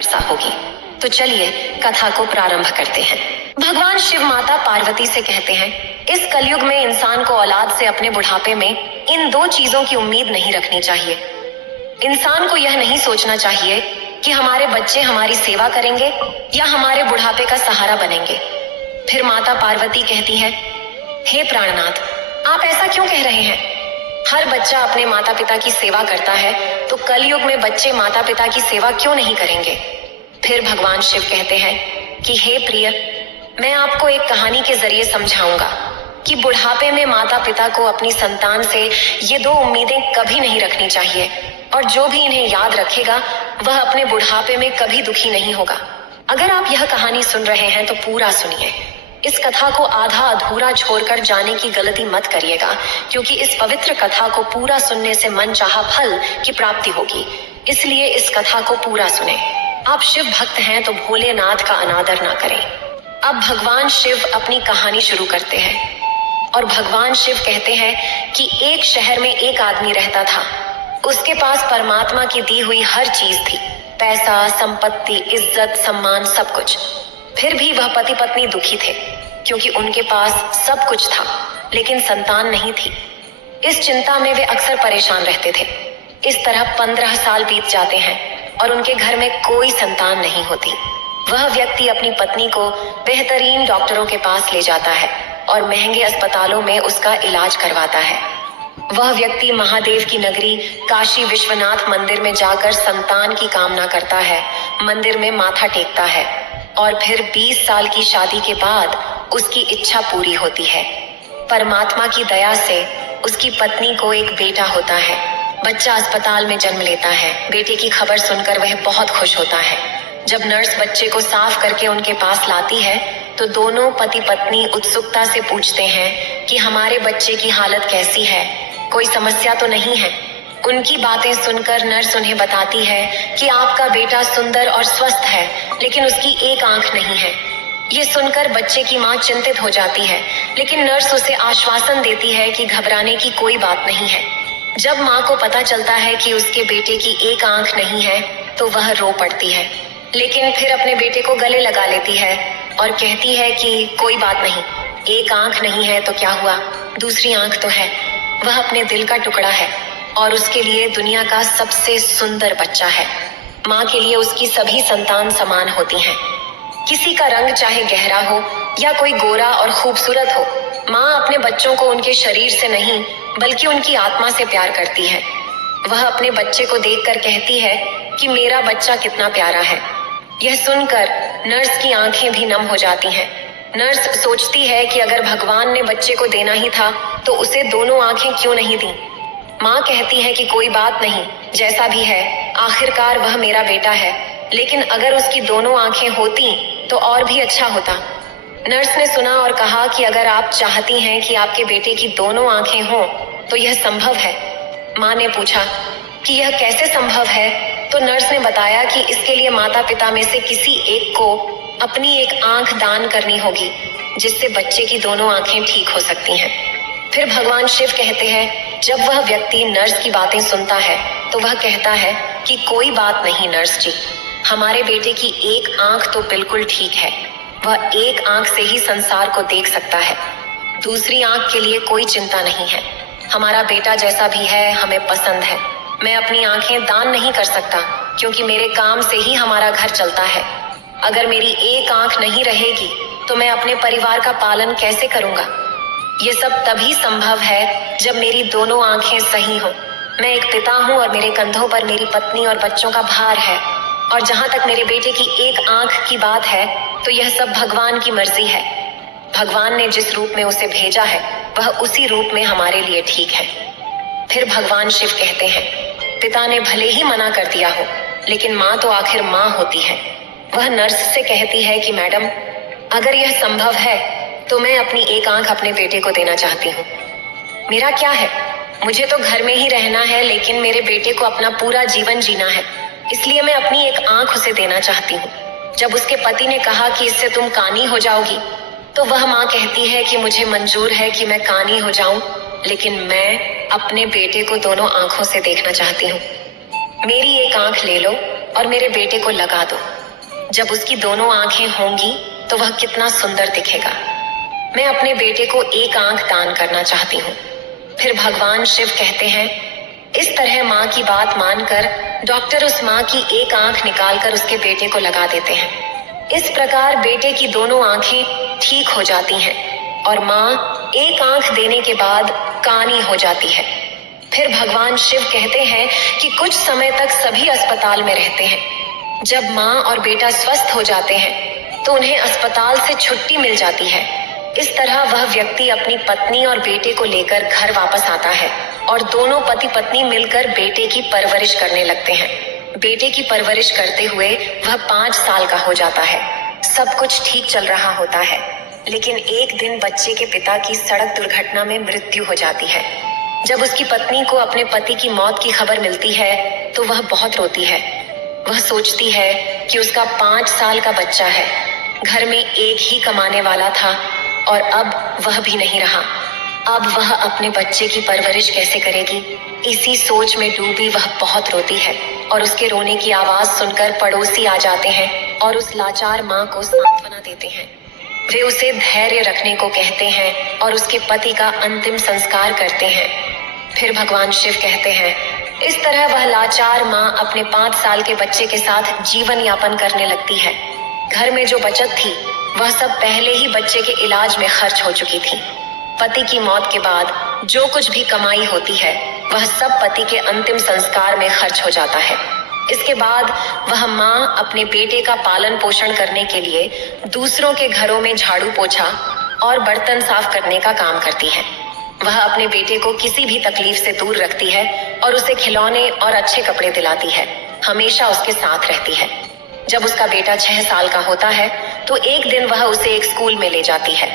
वर्षा होगी। तो चलिए कथा को प्रारंभ करते हैं। भगवान शिव माता पार्वती से कहते हैं, इस कलयुग में इंसान को औलाद से अपने बुढ़ापे में इन दो चीजों की उम्मीद नहीं रखनी चाहिए। इंसान को यह नहीं सोचना चाहिए कि हमारे बच्चे हमारी सेवा करेंगे या हमारे बुढ़ापे का सहारा बनेंगे। फिर माता पार्वती कहती है, हे प्राणनाथ, आप ऐसा क्यों कह रहे हैं? हर बच्चा अपने माता पिता की सेवा करता है, तो कलयुग में बच्चे माता पिता की सेवा क्यों नहीं करेंगे? फिर भगवान शिव कहते हैं कि हे प्रिय, मैं आपको एक कहानी के जरिए समझाऊंगा कि बुढ़ापे में माता पिता को अपनी संतान से ये दो उम्मीदें कभी नहीं रखनी चाहिए, और जो भी इन्हें याद रखेगा वह अपने बुढ़ापे में कभी दुखी नहीं होगा। अगर आप यह कहानी सुन रहे हैं तो पूरा सुनिए। इस कथा को आधा अधूरा छोड़कर जाने की गलती मत करिएगा, क्योंकि इस पवित्र कथा को पूरा सुनने से मनचाहा फल की प्राप्ति होगी। इसलिए इस कथा को पूरा सुने। आप शिव भक्त हैं तो भोलेनाथ का अनादर ना करें। अब भगवान शिव अपनी कहानी शुरू करते हैं और भगवान शिव कहते हैं कि एक शहर में एक आदमी रहता था। उसके पास परमात्मा की दी हुई हर चीज थी, पैसा, संपत्ति, इज्जत, सम्मान, सब कुछ। फिर भी वह पति पत्नी दुखी थे, क्योंकि उनके पास सब कुछ था लेकिन संतान नहीं थी। इस चिंता में वे अक्सर परेशान रहते थे। इस तरह 15 साल बीत जाते हैं और उनके घर में कोई संतान नहीं होती। वह व्यक्ति अपनी पत्नी को बेहतरीन डॉक्टरों के पास ले जाता है और महंगे अस्पतालों में उसका इलाज करवाता है। वह व्यक्ति महादेव की नगरी काशी विश्वनाथ मंदिर में जाकर संतान की कामना करता है, मंदिर में माथा टेकता है और फिर 20 साल की शादी के बाद उसकी इच्छा पूरी होती है। परमात्मा की दया से उसकी पत्नी को एक बेटा होता है। बच्चा अस्पताल में जन्म लेता है। बेटे की खबर सुनकर वह बहुत खुश होता है। जब नर्स बच्चे को साफ करके उनके पास लाती है तो दोनों पति पत्नी उत्सुकता से पूछते हैं कि हमारे बच्चे की हालत कैसी है, कोई समस्या तो नहीं है। उनकी बातें सुनकर नर्स उन्हें बताती है कि आपका बेटा सुंदर और स्वस्थ है, लेकिन उसकी एक आंख नहीं है। ये सुनकर बच्चे की मां चिंतित हो जाती है, लेकिन नर्स उसे आश्वासन देती है कि घबराने की कोई बात नहीं है। जब मां को पता चलता है कि उसके बेटे की एक आंख नहीं है तो वह रो पड़ती है, लेकिन फिर अपने बेटे को गले लगा लेती है और कहती है कि कोई बात नहीं, एक आंख नहीं है तो क्या हुआ, दूसरी आंख तो है। वह अपने दिल का टुकड़ा है और उसके लिए दुनिया का सबसे सुंदर बच्चा है। माँ के लिए उसकी सभी संतान समान होती हैं। किसी का रंग चाहे गहरा हो या कोई गोरा और खूबसूरत हो, माँ अपने बच्चों को उनके शरीर से नहीं बल्कि उनकी आत्मा से प्यार करती है। वह अपने बच्चे को देखकर कहती है कि मेरा बच्चा कितना प्यारा है। यह सुनकर नर्स की आंखें भी नम हो जाती हैं। नर्स सोचती है कि अगर भगवान ने बच्चे को देना ही था तो उसे दोनों आंखें क्यों नहीं दी। माँ कहती है कि कोई बात नहीं, जैसा भी है, आखिरकार वह मेरा बेटा है, लेकिन अगर उसकी दोनों आंखें होती तो और भी अच्छा होता। नर्स ने सुना और कहा कि अगर आप चाहती हैं कि आपके बेटे की दोनों आंखें हों तो यह संभव है। माँ ने पूछा कि यह कैसे संभव है, तो नर्स ने बताया कि इसके लिए माता पिता में से किसी एक को अपनी एक आंख दान करनी होगी, जिससे बच्चे की दोनों आंखें ठीक हो सकती हैं। फिर भगवान शिव कहते हैं, जब वह व्यक्ति नर्स की बातें सुनता है तो वह कहता है कि कोई बात नहीं नर्स जी, हमारे बेटे की एक आंख तो बिल्कुल ठीक है। वह एक आंख से ही संसार को देख सकता है, दूसरी आंख के लिए कोई चिंता नहीं है। हमारा बेटा जैसा भी है हमें पसंद है। मैं अपनी आंखें दान नहीं कर सकता, क्योंकि मेरे काम से ही हमारा घर चलता है। अगर मेरी एक आंख नहीं रहेगी तो मैं अपने परिवार का पालन कैसे करूंगा? ये सब तभी संभव है जब मेरी दोनों आंखें सही हों। मैं एक पिता हूँ और मेरे कंधों पर मेरी पत्नी और बच्चों का भार है। और जहाँ तक मेरे बेटे की एक आंख की बात है तो यह सब भगवान की मर्जी है। भगवान ने जिस रूप में उसे भेजा है वह उसी रूप में हमारे लिए ठीक है। फिर भगवान शिव कहते हैं, पिता ने भले ही मना कर दिया हो, लेकिन माँ तो आखिर माँ होती है। वह नर्स से कहती है कि मैडम, अगर यह संभव है तो मैं अपनी एक आंख अपने बेटे को देना चाहती हूँ। मेरा क्या है, मुझे तो घर में ही रहना है, लेकिन मेरे बेटे को अपना पूरा जीवन जीना है, इसलिए मैं अपनी एक आंख उसे देना चाहती हूँ। जब उसके पति ने कहा कि इससे तुम कानी हो जाओगी, तो वह माँ कहती है कि मुझे मंजूर है कि मैं कानी हो जाऊं, लेकिन मैं अपने बेटे को दोनों आंखों से देखना चाहती हूँ। मेरी एक आंख ले लो और मेरे बेटे को लगा दो। जब उसकी दोनों आंखें होंगी तो वह कितना सुंदर दिखेगा। मैं अपने बेटे को एक आंख दान करना चाहती हूँ। फिर भगवान शिव कहते हैं। इस तरह माँ की बात मानकर डॉक्टर उस माँ की एक आंख निकालकर उसके बेटे को लगा देते हैं। इस प्रकार बेटे की दोनों आंखें ठीक हो जाती हैं और माँ एक आंख देने के बाद कानी हो जाती है। फिर भगवान शिव कहते हैं कि कुछ समय तक सभी अस्पताल में रहते हैं। जब माँ और बेटा स्वस्थ हो जाते हैं तो उन्हें अस्पताल से छुट्टी मिल जाती है। इस तरह वह व्यक्ति अपनी पत्नी और बेटे को लेकर घर वापस आता है और दोनों पति पत्नी मिलकर बेटे की परवरिश करने लगते हैं। बेटे की परवरिश करते हुए वह 5 साल का हो जाता है। सब कुछ ठीक चल रहा होता है, लेकिन एक दिन बच्चे के पिता की सड़क दुर्घटना में मृत्यु हो जाती है। जब उसकी पत्नी को अपने पति की मौत की खबर मिलती है तो वह बहुत रोती है। वह सोचती है कि उसका 5 साल का बच्चा है, घर में एक ही कमाने वाला था और अब वह भी नहीं रहा। अब वह अपने बच्चे की परवरिश कैसे करेगी? इसी सोच में डूबी वह बहुत रोती है और उसके रोने की आवाज सुनकर पड़ोसी आ जाते हैं और उस लाचार माँ को सांत्वना देते हैं। वे उसे धैर्य रखने को कहते हैं और उसके पति का अंतिम संस्कार करते हैं। फिर भगवान शिव कहते हैं, इस तरह वह लाचार माँ अपने 5 साल के बच्चे के साथ जीवन यापन करने लगती है। घर में जो बचत थी वह सब पहले ही बच्चे के इलाज में खर्च हो चुकी थी। पति की मौत के बाद जो कुछ भी कमाई होती है वह सब पति के अंतिम संस्कार में खर्च हो जाता है। इसके बाद वह माँ अपने बेटे का पालन पोषण करने के लिए दूसरों के घरों में झाड़ू पोछा और बर्तन साफ करने का काम करती है। वह अपने बेटे को किसी भी तकलीफ से दूर रखती है और उसे खिलौने और अच्छे कपड़े दिलाती है, हमेशा उसके साथ रहती है। जब उसका बेटा 6 साल का होता है तो एक दिन वह उसे एक स्कूल में ले जाती है।